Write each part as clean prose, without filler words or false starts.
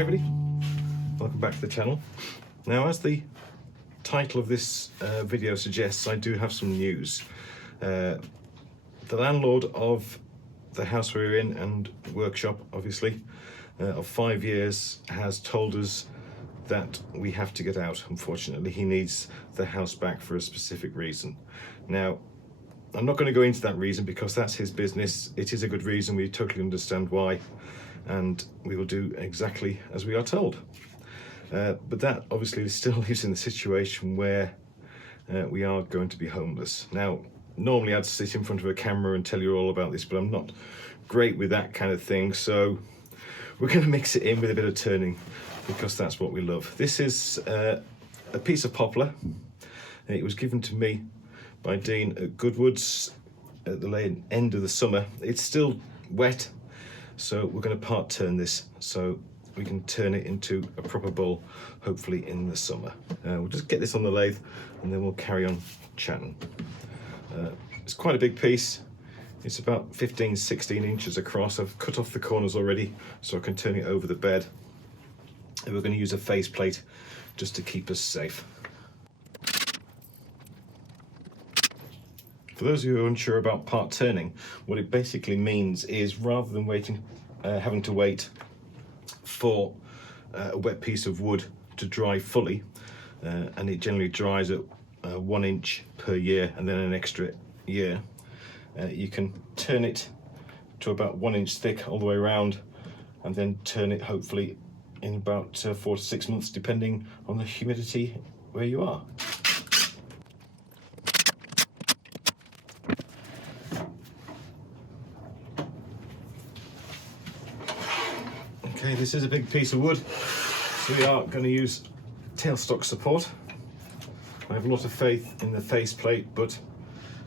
Hi everybody, welcome back to the channel. Now, as the title of this video suggests, I do have some news. The landlord of the house we're in and workshop, obviously, of 5 years has told us that we have to get out. Unfortunately, he needs the house back for a specific reason. Now, I'm not going to go into that reason because that's his business. It is a good reason, we totally understand why, and we will do exactly as we are told. But that obviously still leaves in the situation where we are going to be homeless. Now, normally I'd sit in front of a camera and tell you all about this, but I'm not great with that kind of thing, so we're going to mix it in with a bit of turning because that's what we love. This is a piece of poplar. It was given to me by Dean at Goodwood's at the end of the summer. It's still wet, so we're going to part turn this so we can turn it into a proper bowl, hopefully in the summer. We'll just get this on the lathe and then we'll carry on chatting. It's quite a big piece. It's about 15-16 inches across. I've cut off the corners already so I can turn it over the bed. And we're going to use a face plate just to keep us safe. For those of you who are unsure about part turning, what it basically means is rather than having to wait for a wet piece of wood to dry fully, and it generally dries at 1 inch per year and then an extra year, you can turn it to about 1 inch thick all the way around and then turn it hopefully in about 4 to 6 months depending on the humidity where you are. Okay, this is a big piece of wood, so we are going to use tailstock support. I have a lot of faith in the face plate, but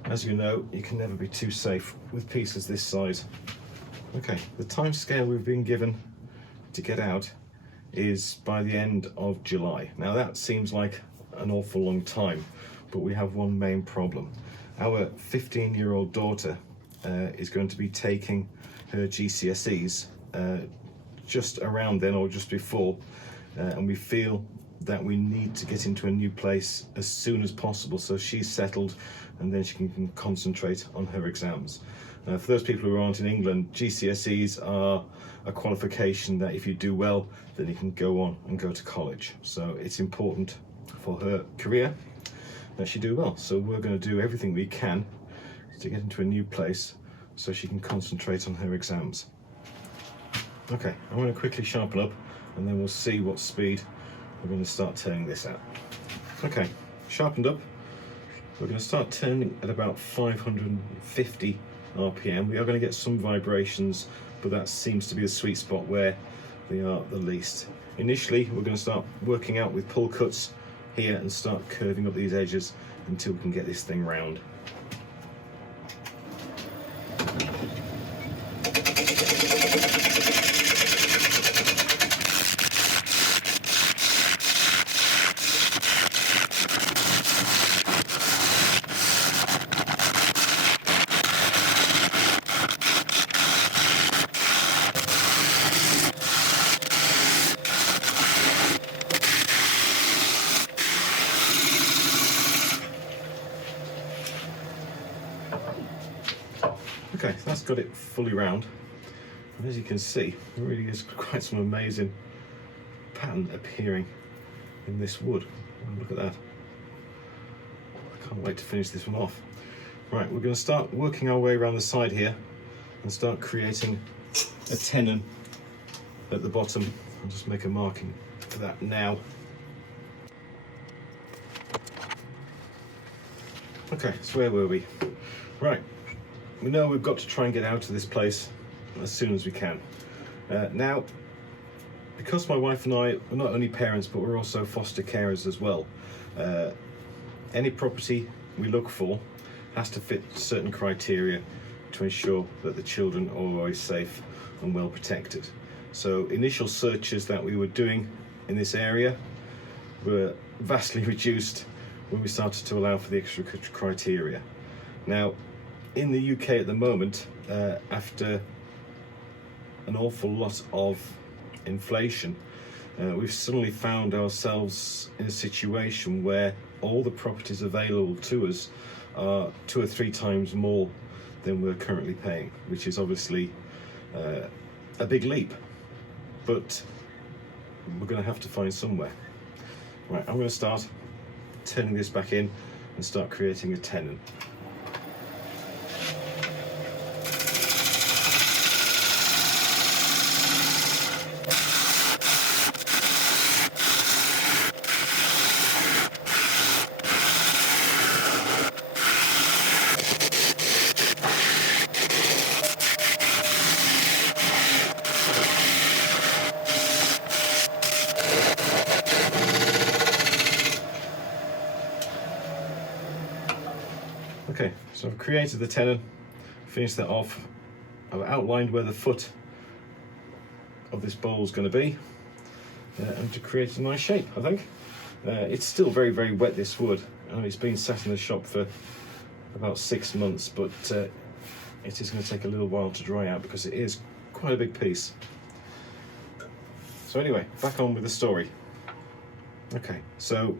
as you know, you can never be too safe with pieces this size. Okay, the time scale we've been given to get out is by the end of July. Now that seems like an awful long time, but we have one main problem. Our 15-year-old daughter is going to be taking her GCSEs just around then or just before, and we feel that we need to get into a new place as soon as possible so she's settled and then she can concentrate on her exams. For those people who aren't in England, GCSEs are a qualification that if you do well, then you can go on and go to college. So it's important for her career that she do well. So we're going to do everything we can to get into a new place so she can concentrate on her exams. Okay, I'm going to quickly sharpen up and then we'll see what speed we're going to start turning this at. Okay, sharpened up. We're going to start turning at about 550 RPM. We are going to get some vibrations, but that seems to be the sweet spot where they are the least. Initially, we're going to start working out with pull cuts here and start curving up these edges until we can get this thing round. Okay, so that's got it fully round, and as you can see, there really is quite some amazing pattern appearing in this wood. Oh, look at that. I can't wait to finish this one off. Right, we're going to start working our way around the side here and start creating a tenon at the bottom. I'll just make a marking for that now. Okay, so where were we? Right. We know we've got to try and get out of this place as soon as we can. Now, because my wife and I are not only parents, but we're also foster carers as well, any property we look for has to fit certain criteria to ensure that the children are always safe and well protected. So initial searches that we were doing in this area were vastly reduced when we started to allow for the extra criteria. Now, in the UK at the moment, after an awful lot of inflation, we've suddenly found ourselves in a situation where all the properties available to us are 2 or 3 times more than we're currently paying, which is obviously a big leap, but we're going to have to find somewhere. Right, I'm going to start turning this back in and start creating a tenon. Okay, so I've created the tenon, finished that off. I've outlined where the foot of this bowl is going to be, and to create a nice shape, I think. It's still very, very wet, this wood. I know it's been sat in the shop for about 6 months, but it is going to take a little while to dry out because it is quite a big piece. So anyway, back on with the story. Okay, so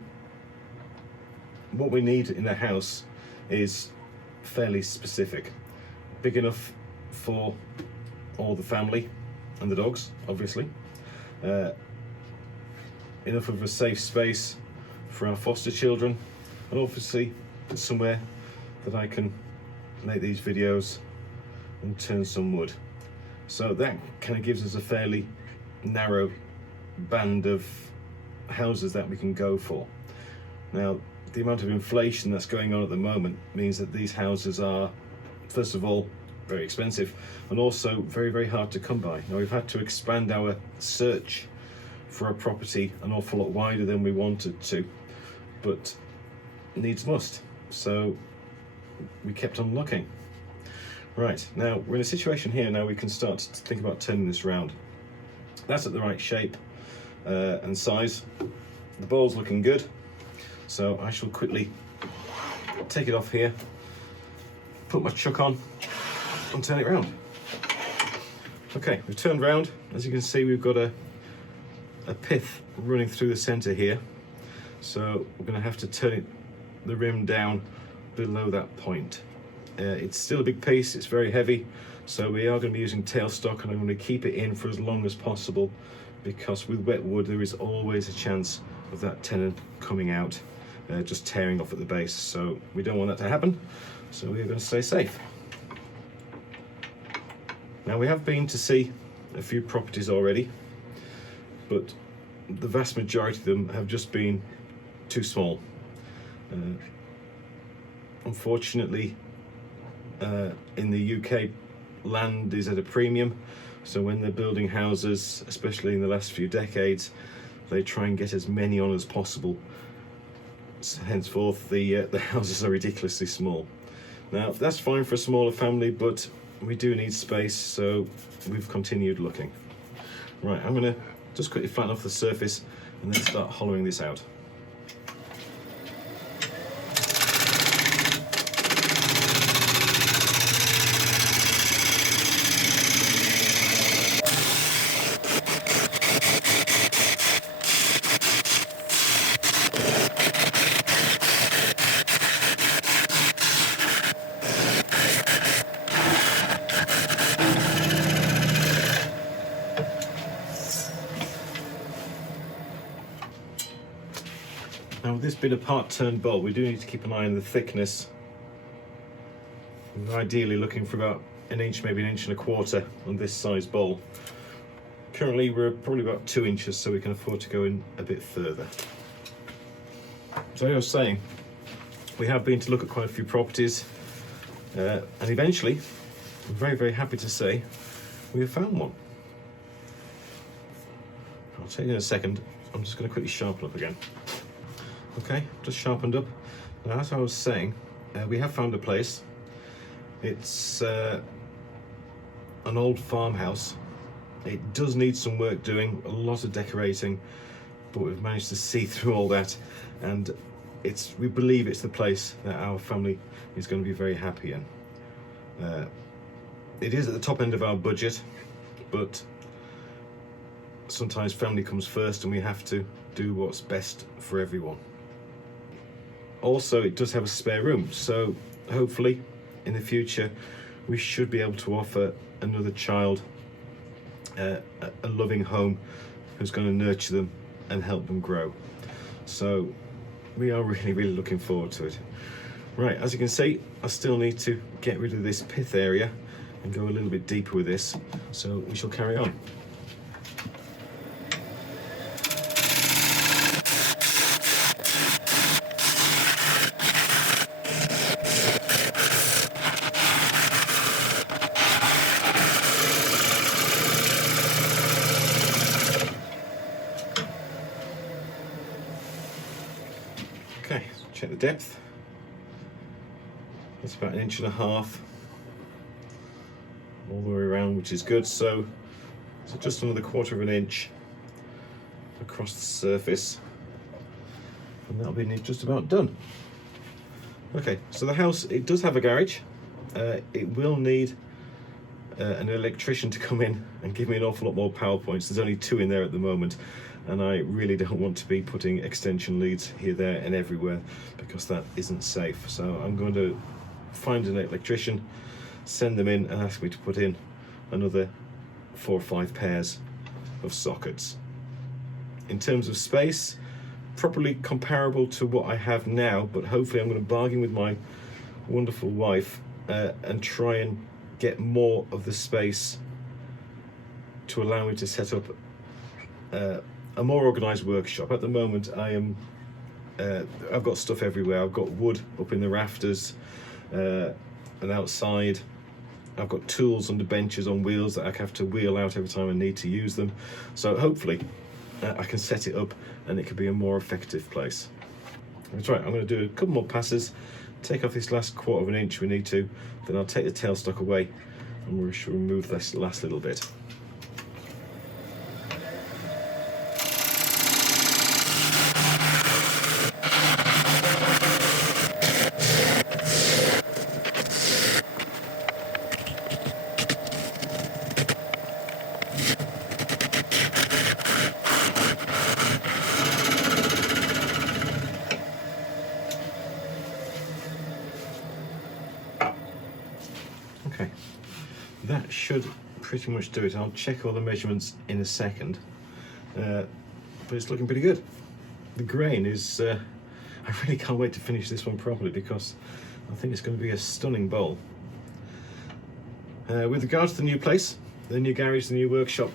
what we need in a house is fairly specific. Big enough for all the family and the dogs, obviously. Enough of a safe space for our foster children, and obviously somewhere that I can make these videos and turn some wood. So that kind of gives us a fairly narrow band of houses that we can go for. Now, the amount of inflation that's going on at the moment means that these houses are, first of all, very expensive, and also very, very hard to come by. Now, we've had to expand our search for a property an awful lot wider than we wanted to, but needs must. So we kept on looking. Right, now we're in a situation here now we can start to think about turning this around. That's at the right shape and size. The bowl's looking good. So I shall quickly take it off here, put my chuck on and turn it round. Okay, we've turned round. As you can see, we've got a pith running through the center here. So we're going to have to turn the rim down below that point. It's still a big piece, it's very heavy, so we are going to be using tailstock, and I'm going to keep it in for as long as possible, because with wet wood there is always a chance of that tenon coming out, just tearing off at the base. So we don't want that to happen, so we're going to stay safe. Now, we have been to see a few properties already, but the vast majority of them have just been too small. Unfortunately, in the UK, land is at a premium, so when they're building houses, especially in the last few decades, they try and get as many on as possible. So henceforth, the houses are ridiculously small. Now, that's fine for a smaller family, but we do need space, so we've continued looking. Right, I'm going to just quickly flatten off the surface and then start hollowing this out. Now, with this being a part-turned bowl, we do need to keep an eye on the thickness. We're ideally looking for about an inch, maybe an inch and a quarter on this size bowl. Currently, we're probably about 2 inches, so we can afford to go in a bit further. So, as I was saying, we have been to look at quite a few properties, and eventually, I'm very, very happy to say, we have found one. I'll tell you in a second. I'm just going to quickly sharpen up again. Okay, just sharpened up. Now, as I was saying, we have found a place. It's an old farmhouse. It does need some work doing, a lot of decorating, but we've managed to see through all that, and we believe it's the place that our family is going to be very happy in. It is at the top end of our budget, but sometimes family comes first and we have to do what's best for everyone. Also, it does have a spare room, so hopefully in the future we should be able to offer another child a loving home who's going to nurture them and help them grow. So we are really looking forward to it. Right, as you can see, I still need to get rid of this pith area and go a little bit deeper with this, so we shall carry on. Okay, check the depth. It's about 1.5 inches all the way around, which is good. So just another 1/4 inch across the surface, and that'll be just about done. Okay, so the house, it does have a garage. It will need an electrician to come in and give me an awful lot more power points. There's only 2 in there at the moment, and I really don't want to be putting extension leads here, there and everywhere, because that isn't safe. So I'm going to find an electrician, send them in and ask me to put in another 4 or 5 pairs of sockets. In terms of space, probably comparable to what I have now, but hopefully I'm going to bargain with my wonderful wife and try and get more of the space to allow me to set up a more organised workshop. At the moment I've got stuff everywhere. I've got wood up in the rafters and outside. I've got tools under benches on wheels that I have to wheel out every time I need to use them. So hopefully I can set it up and it could be a more effective place. That's right, I'm going to do a couple more passes, take off this last 1/4 inch we need to, then I'll take the tailstock away and we'll remove this last little bit. Okay, that should pretty much do it. I'll check all the measurements in a second, but it's looking pretty good. The grain is, I really can't wait to finish this one properly because I think it's going to be a stunning bowl. With regard to the new place, the new garage, the new workshop,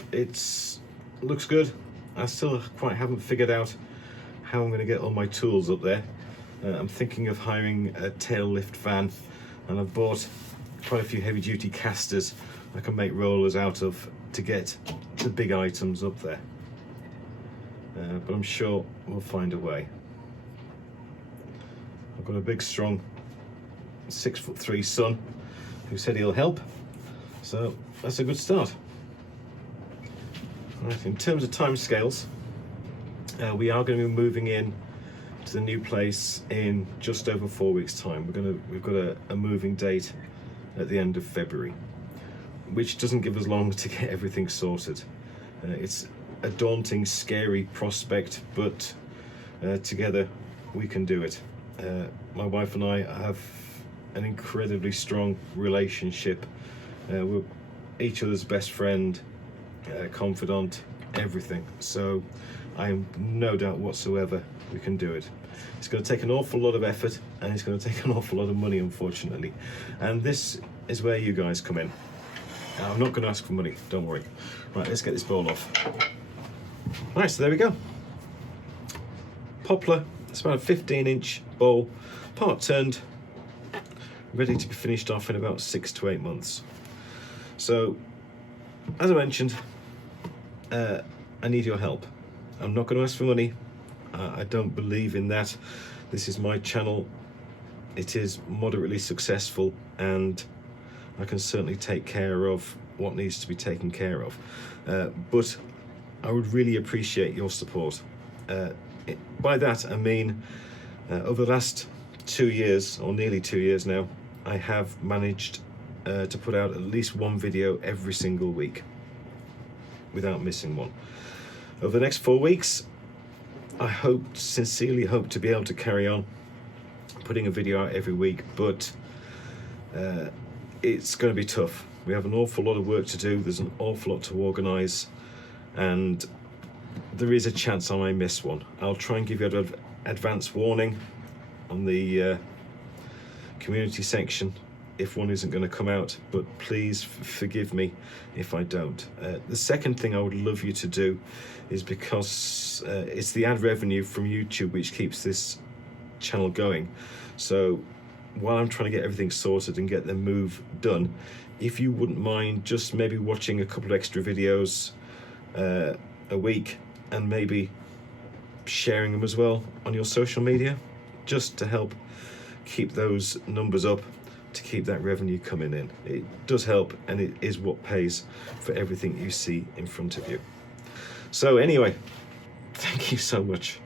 looks good. I still quite haven't figured out how I'm going to get all my tools up there. I'm thinking of hiring a tail lift van, and I've bought quite a few heavy duty casters I can make rollers out of to get the big items up there. But I'm sure we'll find a way. I've got a big strong 6'3" son who said he'll help, so that's a good start. Right, in terms of time scales, we are going to be moving in to the new place in just over 4 weeks' time. We've got a moving date at the end of February, which doesn't give us long to get everything sorted. It's a daunting, scary prospect, but together we can do it. My wife and I have an incredibly strong relationship. We're each other's best friend, confidant, everything. So I am no doubt whatsoever we can do it. It's going to take an awful lot of effort and it's going to take an awful lot of money, unfortunately. And this is where you guys come in. I'm not going to ask for money, don't worry. Right, let's get this bowl off. Right, so there we go. Poplar, it's about a 15-inch bowl, part turned, ready to be finished off in about 6 to 8 months. So, as I mentioned, I need your help. I'm not going to ask for money. I don't believe in that. This is my channel. It is moderately successful and I can certainly take care of what needs to be taken care of. But I would really appreciate your support. By that I mean, over the last 2 years, or nearly 2 years now, I have managed to put out at least one video every single week. without missing one. Over the next 4 weeks, I sincerely hope to be able to carry on putting a video out every week, but it's going to be tough. We have an awful lot of work to do, there's an awful lot to organise, and there is a chance I may miss one. I'll try and give you an advance warning on the community section if one isn't going to come out, but please forgive me if I don't. The second thing I would love you to do is, because it's the ad revenue from YouTube which keeps this channel going, so while I'm trying to get everything sorted and get the move done, if you wouldn't mind just maybe watching a couple of extra videos a week and maybe sharing them as well on your social media, just to help keep those numbers up, to keep that revenue coming in. It does help, and it is what pays for everything you see in front of you. So anyway, thank you so much.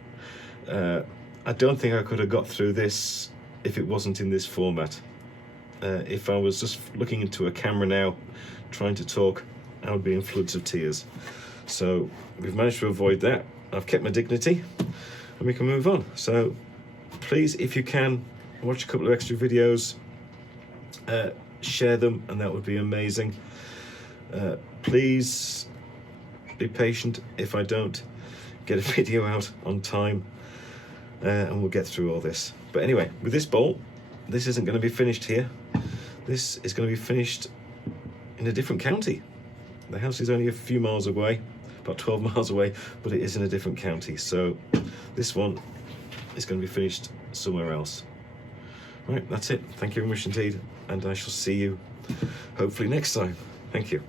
I don't think I could have got through this if it wasn't in this format. If I was just looking into a camera now, trying to talk, I would be in floods of tears. So we've managed to avoid that. I've kept my dignity, and we can move on. So please, if you can, watch a couple of extra videos, share them, and that would be amazing. Please be patient if I don't get a video out on time, and we'll get through all this. But anyway, with this bolt, this isn't going to be finished here. This is going to be finished in a different county. The house is only a few miles away, about 12 miles away, but it is in a different county. So this one is going to be finished somewhere else. Right, that's it. Thank you very much indeed, and I shall see you hopefully next time. Thank you.